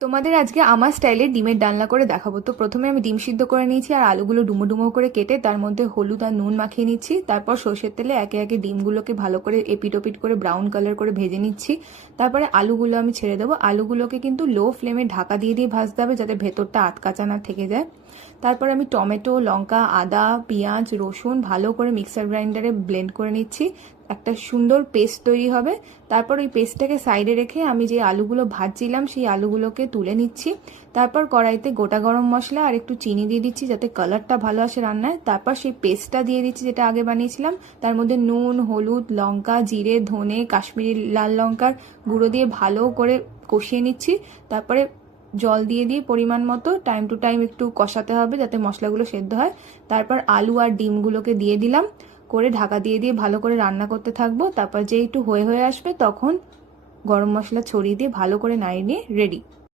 তোমাদের আজকে আমার স্টাইলে ডিমের ডালনা করে দেখাবো। তো প্রথমে আমি ডিম সিদ্ধ করে নিয়েছি আর আলুগুলো ডুমো ডুমো করে কেটে তার মধ্যে হলুদ আর নুন মাখিয়ে নিচ্ছি। তারপর সর্ষের তেলে একে একে ডিমগুলোকে ভালো করে এপিট ওপিট করে ব্রাউন কালার করে ভেজে নিচ্ছি। তারপরে আলুগুলো আমি ছেড়ে দেবো। আলুগুলোকে কিন্তু লো ফ্লেমে ঢাকা দিয়ে দিয়ে ভাজতে হবে যাতে ভেতরটা আটকাচা না থেকে যায়। তারপর আমি টমেটো, লঙ্কা, আদা, পেঁয়াজ, রসুন ভালো করে মিক্সার গ্রাইন্ডারে ব্লেন্ড করে নিচ্ছি। একটা সুন্দর পেস্ট তৈরি হবে। তারপর ওই পেস্টটাকে সাইডে রেখে আমি যে আলুগুলো ভাজছিলাম সেই আলুগুলোকে তুলে নিচ্ছি। তারপর কড়াইতে গোটা গরম মশলা আর একটু চিনি দিয়ে দিচ্ছি যাতে কালারটা ভালো আসে রান্নায়। তারপর সেই পেস্টটা দিয়ে দিচ্ছি যেটা আগে বানিয়েছিলাম। তার মধ্যে নুন, হলুদ, লঙ্কা, জিরে, ধনে, কাশ্মীরি লাল লঙ্কার গুঁড়ো দিয়ে ভালো করে কষিয়ে নিচ্ছি। তারপরে জল দিয়ে দিয়ে পরিমাণ মতো টাইম টু টাইম একটু কষাতে হবে যাতে মশলাগুলো সেদ্ধ হয়। তারপর আলু আর ডিমগুলোকে দিয়ে দিলাম, করে ঢাকা দিয়ে দিয়ে ভালো করে রান্না করতে থাকবো। তারপর যে একটু হয়ে হয়ে আসবে তখন গরম মশলা ছড়িয়ে দিয়ে ভালো করে নাড়িয়ে নিয়ে রেডি।